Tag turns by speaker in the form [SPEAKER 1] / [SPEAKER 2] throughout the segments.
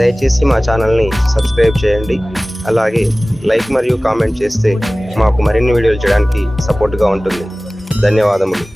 [SPEAKER 1] దయచేసి మా ఛానల్ని సబ్స్క్రైబ్ చేయండి. అలాగే లైక్ మరియు కామెంట్ చేస్తే మాకు మరిన్ని వీడియోలు చేయడానికి సపోర్ట్గా ఉంటుంది. ధన్యవాదములు.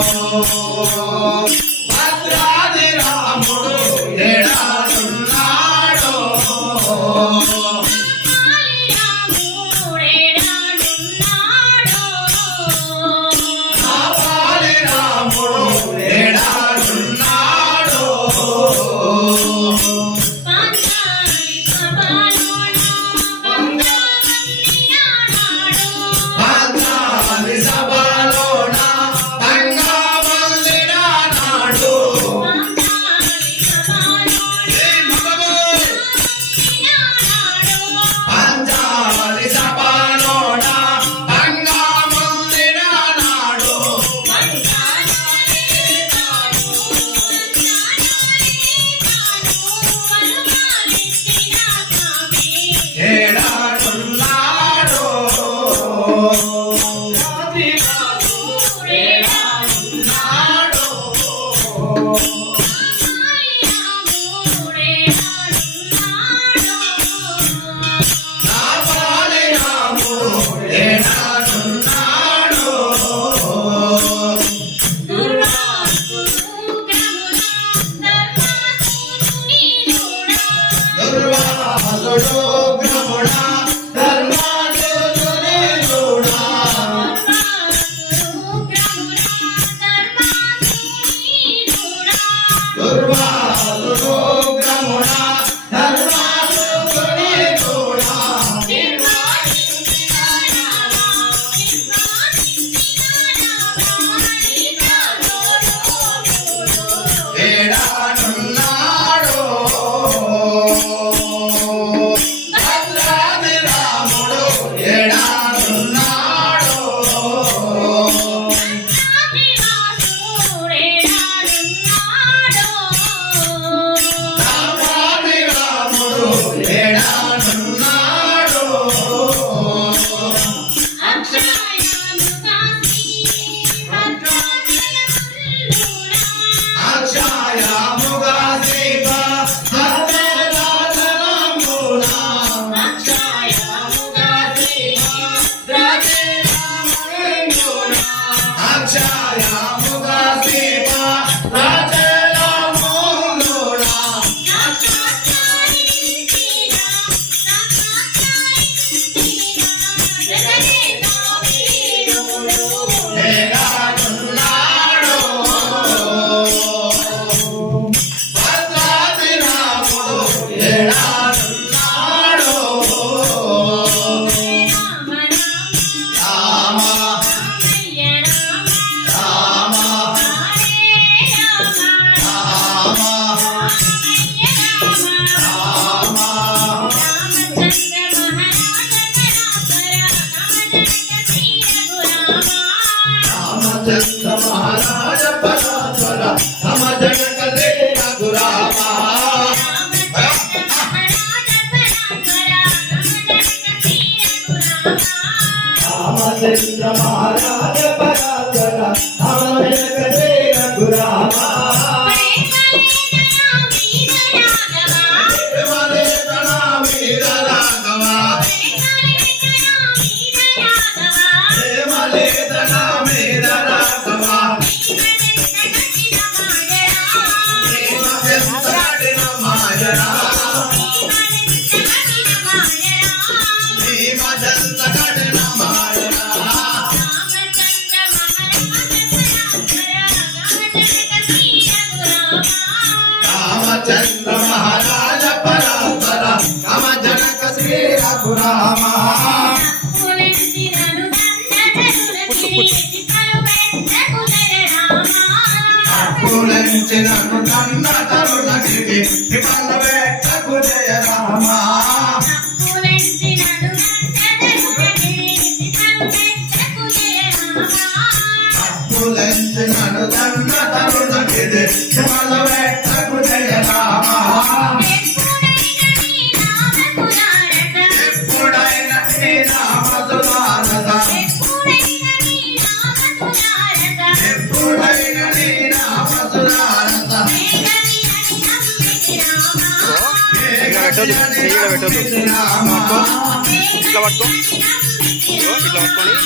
[SPEAKER 2] రామ मधुरा महा నన్ను నన్న తరుణ గిరి విమల వేటకు జయ రామా.
[SPEAKER 1] పెట్టదు చెయ్యడ పెట్టదు ఇట్లా పట్టుకో. ఇట్లా పట్టుకోండి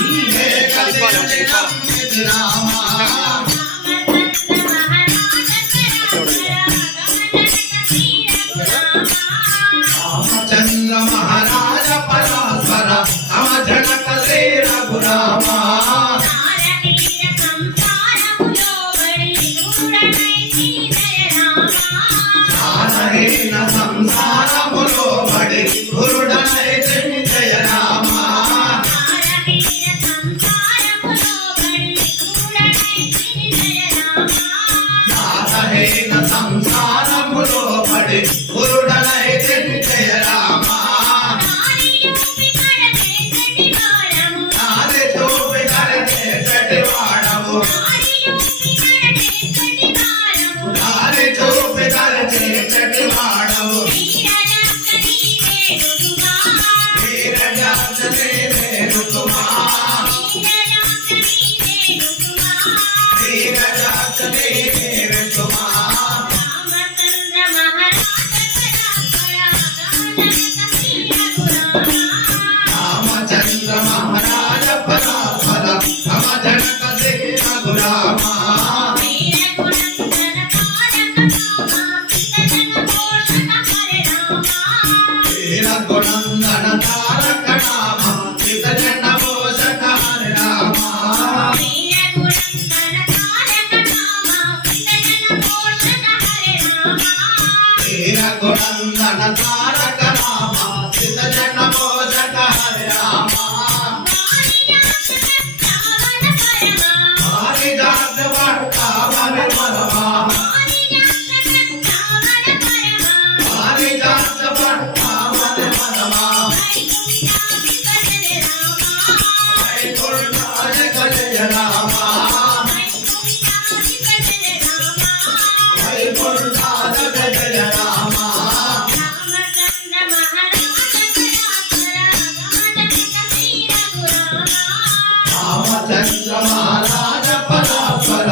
[SPEAKER 2] రామచంద్ర మహారాజ పరాపర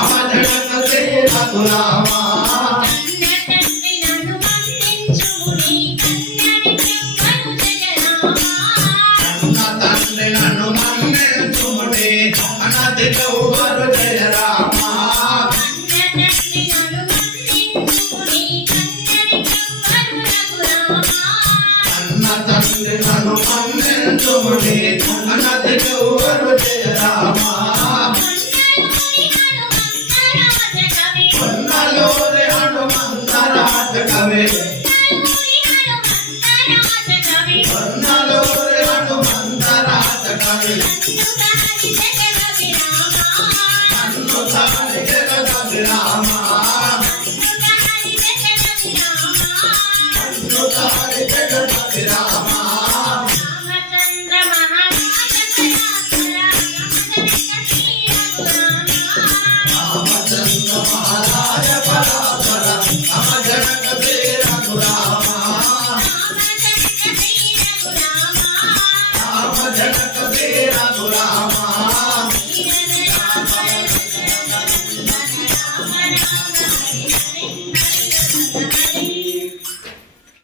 [SPEAKER 2] అమజన రఘురామా నన్ను అందించుము నీ అన్నది ఎవరు చేరామా పన్నలోని హనుమంతర అట కవి పన్నలోని హనుమంతర అట కవి నన్ను తాని జగదవి రామా నన్ను తాని జగదవి